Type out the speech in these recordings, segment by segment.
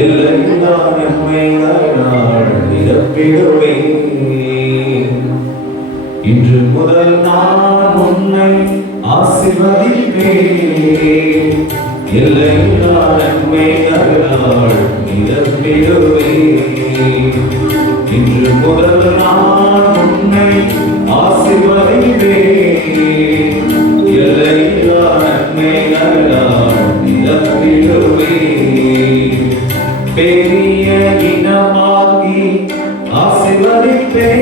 எல்லையில்லா நன்மைகளால் நிரப்பிடுவேன் இன்று முதல் நான் உன்னை ஆசிர்வதிப்பேன். எல்லையில்லா நன்மைகளால் நிரப்பிடுவேன். இன்று முதல் நான் உன்னை ஆசிர்வதி ஆசிர்வதிப்பேன்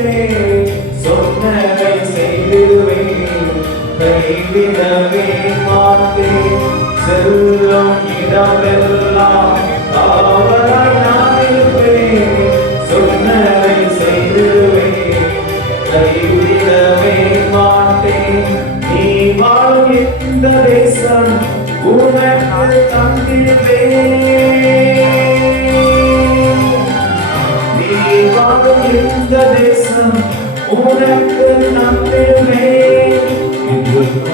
கைவிடவே மாட்டேன். செல்லும் இடமெல்லாம் காவலை நான் இருப்பேன். சொன்னதை செய்திடுவேன் கைவிடவே மாட்டேன். நீ வாழ்கின்ற தேசம் உனக்கு தந்திடுவேன் நீ வாழ்கின்ற தேசம் உனக்கு தந்திடுவேன்